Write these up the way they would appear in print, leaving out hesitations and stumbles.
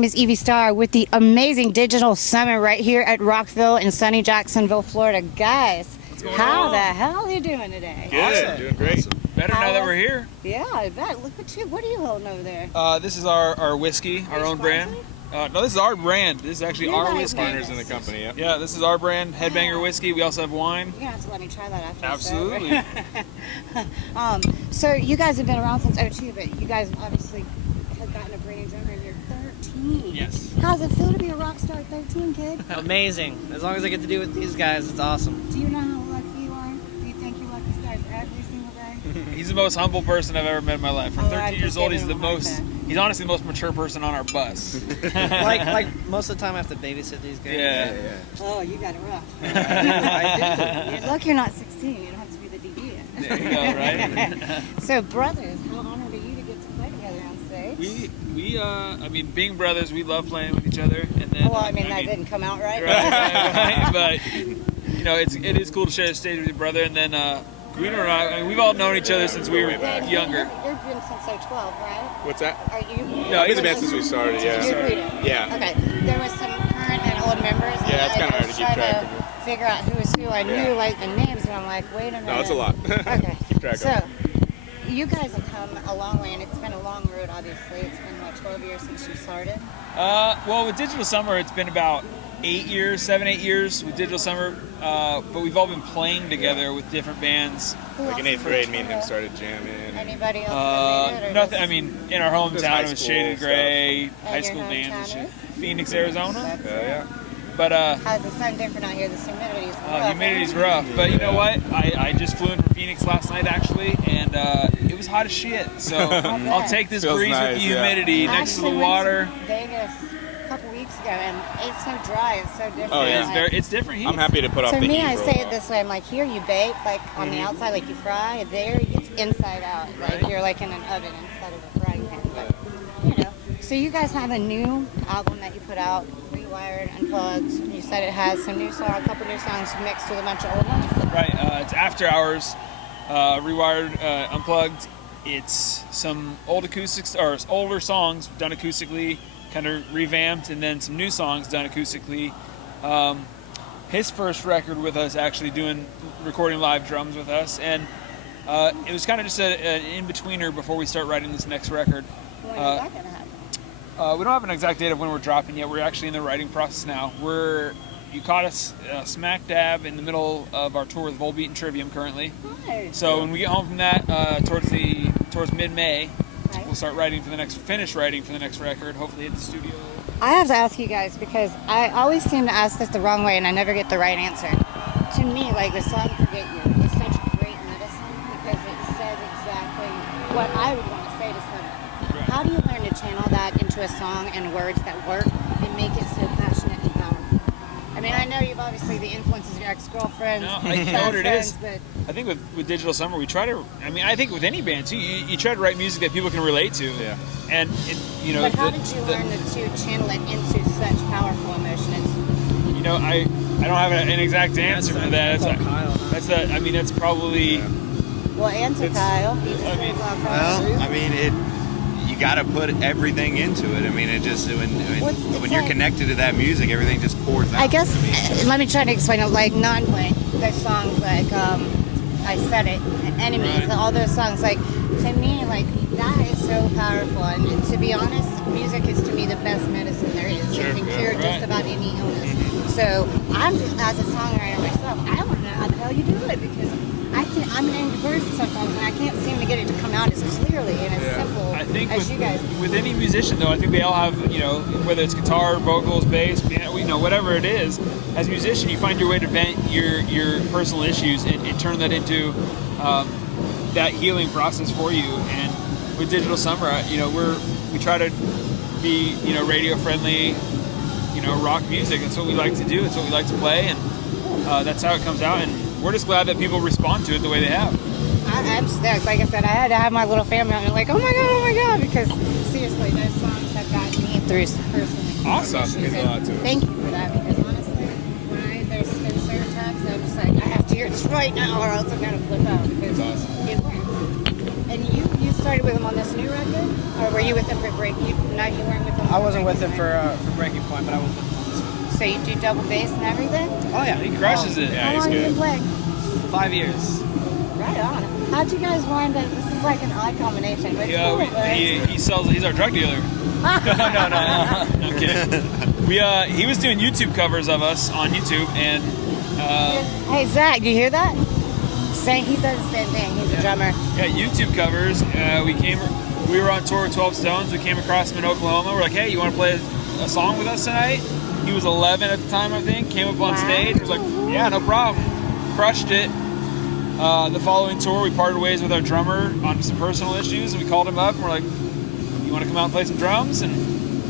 name is Evie Starr with the amazing Digital Summer right here at Rockville in sunny Jacksonville, Florida. Guys, how the hell are you doing today? Good, awesome. doing great. Awesome. Better now that we're here. Yeah, I bet. Look at you. What are you holding over there? This is our whiskey, our own brand. No, this is our brand. This is actually our whiskey. Partners in the company, yeah. Yeah, this is our brand, Headbanger Whiskey. We also have wine. You're going to have to let me try that after. Absolutely. So you guys have been around since '02, but you guys obviously have gotten a brand new drummer and you're 13. Yes. How does it feel to be a rock star at 13, kid? Amazing. As long as I get to do it with these guys, it's awesome. Do you know how lucky you are? Do you think you lucky stars every single day? He's the most humble person I've ever met in my life. For Oh, 13 I'm years just old, giving him a hard time. he's honestly the most mature person on our bus. like most of the time I have to babysit these guys. Yeah. Oh, you got it rough. I do. You're lucky you're not 16. You don't have to be the DD yet. There you go, right? So, brothers, how honored are you to get to play together on stage? I mean, being brothers, we love playing with each other. And then, Well, I mean, that didn't come out right. right. But, you know, it is cool to share the stage with your brother. And then, Guido and I mean, we've all known each other since we were younger. You've been since 12, right? What's that? Are you? No, I've been in the band since we started, yeah. You're Guido. Yeah. Okay. There was some current and old members. Yeah, it's and kinda I hard was to keep trying track of it. figure out who was who. I Yeah. knew like the names, and I'm like, wait a minute. No, it's a lot. Okay. Keep track So, of you guys have come a long way, and it's been a long road, obviously. It's been, what, 12 years since you started? Well, with Digital Summer, it's been about 8 years with Digital Summer. But we've all been playing together with different bands. Who Like else in is 8th grade, in me and him Trinidad? started jamming. Anybody else related? Or Nothing. just- I mean, in our hometown, high it was school Shaded stuff. Gray, high your school bands and hometown shit. is? Phoenix, Arizona. That's Yeah. But How's the sun different out here? The humidity's rough. humidity's rough. But you know what? I just flew in from Phoenix last night actually, and it was hot as shit. So I'll take this Feels breeze nice, with the yeah. humidity I next to the actually went water. Vegas a couple weeks ago, and it's so dry. It's so different. Oh, yeah. It's different heat. I'm happy to put off To the me, heat I for a say while. it this way: I'm like, here you bake, like on the outside, like you fry. There, it's inside out, like you're like in an oven instead of a frying pan. But you know, so you guys have a new album that you put out, Rewired, Unplugged. You said it has some new songs, a couple new songs mixed with a bunch of old ones. Right. It's After Hours, Rewired, Unplugged. It's some old acoustics or older songs done acoustically, kind of revamped, and then some new songs done acoustically. His first record with us, actually recording live drums with us, and it was kind of just an in-betweener before we start writing this next record. When is that gonna happen? We don't have an exact date of when we're dropping yet. We're actually in the writing process now. You caught us smack dab in the middle of our tour with Volbeat and Trivium currently. Nice. So when we get home from that, towards mid-May, Right. we'll start finish writing for the next record. Hopefully at the studio. I have to ask you guys because I always seem to ask this the wrong way and I never get the right answer. To me, like the song Forget You is such great medicine because it says exactly what I would want to say to someone. How do you learn to channel that into a song and words that work and make it so passionate and powerful? I mean, I know you've obviously the influences of your ex-girlfriends, No, you know what it is? but I think with Digital Summer, we try to. I mean, I think with any band too, you try to write music that people can relate to. Yeah. And you know. but how did you learn to channel it into such powerful emotion? You know, I don't have an exact answer for that. That's all Kyle, huh? I mean, that's probably. Well, answer Kyle. You just said about Kyle. Well, I mean, you got to put everything into it. I mean, it just Well, it's when you're like- connected to that music, everything just pours out. I guess, I mean, let me try to explain it, like non-playing. There's songs like, I Said It, Enemies, Right. all those songs, like, to me, like, that is so powerful. And to be honest, music is to me the best medicine there is. It can cure right. just about any illness. So I'm just, as a songwriter myself, I want to know how the hell you do it because I'm an angry person sometimes and I can't seem to get it to come out as clearly and as simple I think as you guys. with any musician though, I think they all have, you know, whether it's guitar, vocals, bass, piano, you know, whatever it is. As a musician, you find your way to vent your personal issues and turn that into that healing process for you. And with Digital Summer, you know, we try to be, you know, radio friendly, you know, rock music. That's what we like to do. It's what we like to play, and that's how it comes out. And we're just glad that people respond to it the way they have. I'm stoked. Like I said, I had to have my little family on me like, oh my god, because seriously, those songs have gotten me through personally. Awesome. Awesome. Means a lot to us. Thank you for that, because honestly, when there's been certain times I'm just like, I have to hear this right now or else I'm gonna flip out because That's awesome. it works. And you started with him on this new record, or were you with him for break? You weren't with him. I wasn't with him for Breaking Point, but I was with him on this one. So you do double bass and everything? Oh yeah, He crushes it. Yeah, How he's long you good. been playing? 5 years. Right on. How'd you guys wind up? This is like an odd combination. But it's Yeah, cool, but he sells. He's our drug dealer. no, I'm kidding. He was doing YouTube covers of us on YouTube, and Hey Zach, you hear that? He does the same thing. He's a drummer. yeah, YouTube covers. We were on tour with 12 Stones. We came across him in Oklahoma. We're like, hey, you want to play a song with us tonight? He was 11 at the time, I think. Came up on Wow. stage. Was like, yeah, no problem. Crushed it. The following tour, we parted ways with our drummer on some personal issues, and we called him up, and we're like, you want to come out and play some drums? And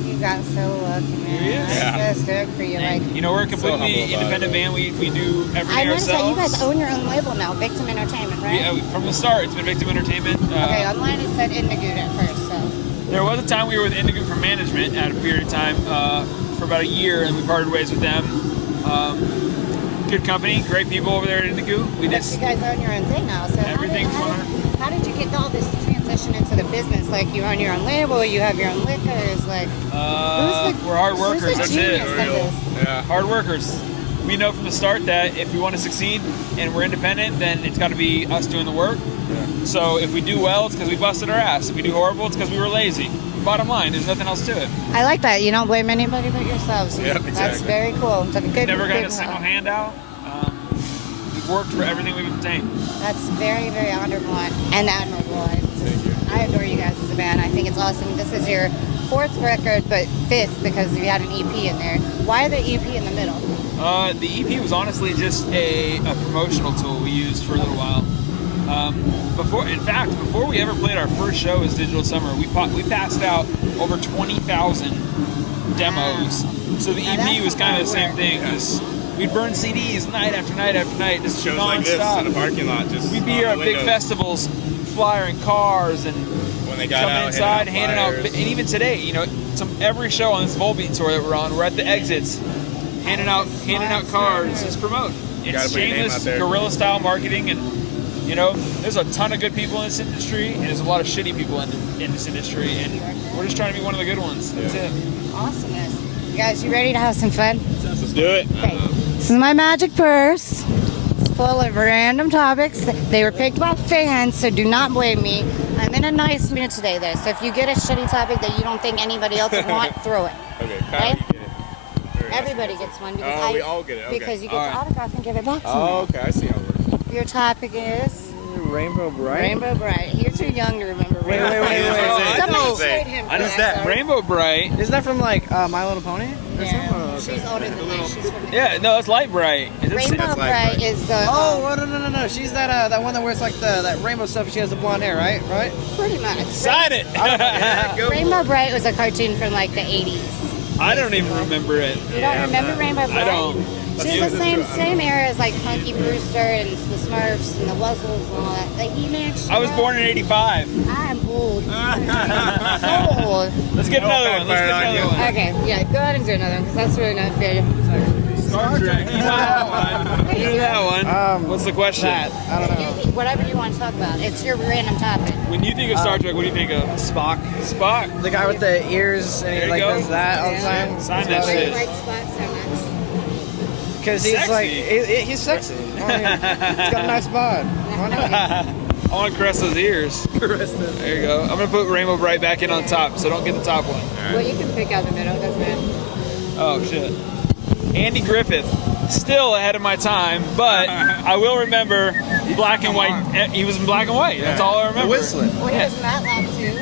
You got so lucky, man. Here he is. Yeah. I'm so stoked for you. Like, you know, we're a humble completely about independent it. band. We do everything I noticed that ourselves. you guys own your own label now, Victim Entertainment, right? From the start, it's been Victim Entertainment. Okay, online it said Indigo at first, so. There was a time we were with Indigo for management at a period of time for about a year, and we parted ways with them. Good company, great people over there at Indigo. We But just you guys own your own thing now, so Everything's how did you get all this transition into the business? Like, you own your own label, you have your own liquors, like, we're hard workers. who's the That's genius it. of this? Yeah. Hard workers. We know from the start that if we want to succeed and we're independent, then it's got to be us doing the work. So if we do well, it's because we busted our ass. If we do horrible, it's because we were lazy. Bottom line, there's nothing else to it. I like that. You don't blame anybody but yourselves. Yep, That's exactly. very cool. It's a good, Never got good a single handout. We've worked for everything we've obtained. That's very, very honorable and admirable. I adore you guys as a band. I think it's awesome. This is your 4th record, but 5th because you had an EP in there. Why the EP in the middle? The EP was honestly just a promotional tool we used for a little while. Before we ever played our first show as Digital Summer, we passed out over 20,000 demos. So the Now EP that's was a kind lot of the of same work. thing. We'd burn CDs night after night after night, just Shows non-stop. like this in the parking lot. Just We'd be on here the at big windows. festivals, flyering cars and When they got coming out, inside, handing out, flyers. and even today, you know, every show on this Volbeat tour that we're on, we're at the exits, handing out cards, just promote. gotta It's put your name shameless out there. guerrilla style marketing, and you know, there's a ton of good people in this industry, and there's a lot of shitty people in this industry, and we're just trying to be one of the good ones. That's it. Awesomeness. You guys, you ready to have some fun? Let's do it. Okay. This is my magic purse. It's full of random topics. They were picked by fans, so do not blame me. I'm in a nice mood today, though. So if you get a shitty topic that you don't think anybody else would want, throw it. Okay, Okay? Kyle, you get it. Very nice. Everybody gets one because Oh, we all get it. Okay. because you get All to right. autograph and give it back to Oh, me. okay. I see how it works. Your topic is Rainbow Bright. Rainbow Bright. You're too young to remember. Wait, Rainbow wait, wait, Bright. wait, Oh, wait. I Somebody know. shade him. for Who's that, that? sorry. Rainbow Bright. Isn't that from like My Little Pony? Or Yeah, something? Oh, okay. she's older than me. She's from the Yeah, no, it's Light Bright. Is it Rainbow That's Light Bright Bright. is the Oh, no. She's that one that wears like that rainbow stuff. And she has the blonde hair, right? Right? pretty much. Sign it. Yeah, go. Rainbow Bright was a cartoon from like the 80s. I don't even remember it. You don't remember Rainbow Bright? I don't. She's the same era as like Punky Brewster and the Smurfs and the Wuzzles and all that. Like He-Man. I was born in '85. I'm old. So old. Let's get another one. Let's get another one. Okay, yeah, go ahead and do another one because that's really not fair. Star Trek. You know that one. You know that one. What's the question? That. I don't know. Whatever you want to talk about. It's your random topic. When you think of Star Trek, what do you think of? Spock. Spock. The guy with the ears and There he you like go. does that all the time. Sign Why that do you shit. like Spock so much? Because he's Sexy. like, he's sexy. I mean, he's got a nice bod. Why not? I want to caress those ears. There you go. I'm gonna put Rainbow Bright back in on top, so don't get the top one. Well, you can pick out the middle, doesn't it? Oh shit. Andy Griffith, still ahead of my time, but I will remember black and white. He was in black and white. That's all I remember. The whistling. Well, he was Matlock too.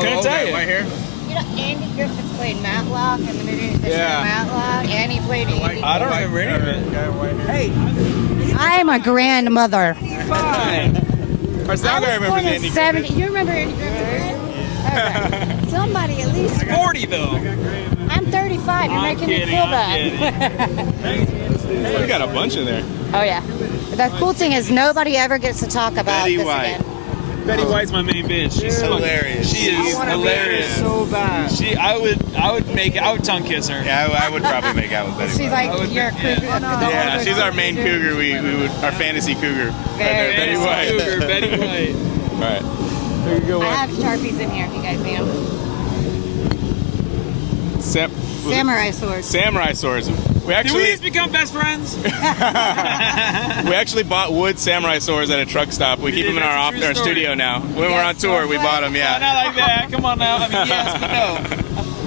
Couldn't tell you. Right here. You know, Andy Griffith played Matlock in the movie The Yeah. Matlock, and he played Andy. I don't remember any of it. Guy with white hair. Hey, I am a grandmother. fine. Our sound guy I was remembers born in Andy 70. Griffith. You remember Andy Griffith? Okay. Somebody at least. 40 though. I'm 35. You're I'm making me kidding, feel I'm bad. We got a bunch in there. Oh yeah. The cool thing is nobody ever gets to talk about Betty this White. again. Betty White's my main bitch. She's Hilarious. She is hilarious. So bad. I would tongue kiss her. Yeah, I would probably make out with Betty She's White. like would your think, cougar. Yeah, she's our main cougar. We would our fantasy cougar. Right there, Betty Very White. Cougar, Betty White. All right. There you go. I have Sharpies in here if you guys need them. Samurai swords. Samurai swords. We Did we actually just become best friends? we actually bought wood samurai swords at a truck stop. We keep them in That's our a true our story. studio now. When we're on tour, we bought them. Not Yeah. like that. Come on now. I mean, yes, but no.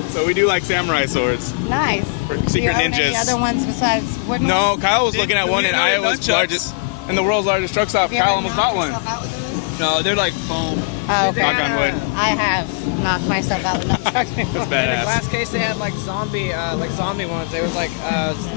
So we do like samurai swords. Nice. For Do you secret own any ninjas. other ones besides wooden No, ones? Kyle was looking at one in we know Iowa's nunchucks. largest, in the world's largest truck stop. Have you Kyle ever almost knocked bought one. yourself out with those? No, they're like foam. Oh, okay. Knock on wood. I have knocked myself out with nunchucks before. That's In the badass. glass case, they had like zombie ones. They was like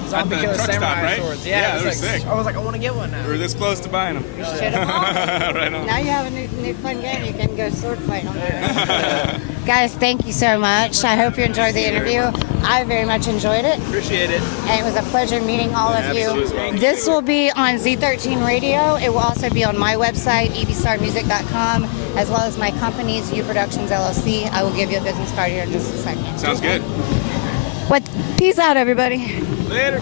zombie the killer truck stop, samurai right? swords. Yeah, it was they were like, sick. I was like, I want to get one now. We were this close to buying them. You should have bought it. Right on. Now you have a new fun game. You can go sword fight on there. Guys, thank you so much. I hope you enjoyed the interview. I very much enjoyed it. Appreciate it. And it was a pleasure meeting all of you. absolutely. This will be on Z13 Radio. It will also be on my website, evstarmusic.com, as well as my company's U Productions LLC. I will give you a business card here in just a second. Sounds good. But peace out, everybody. Later.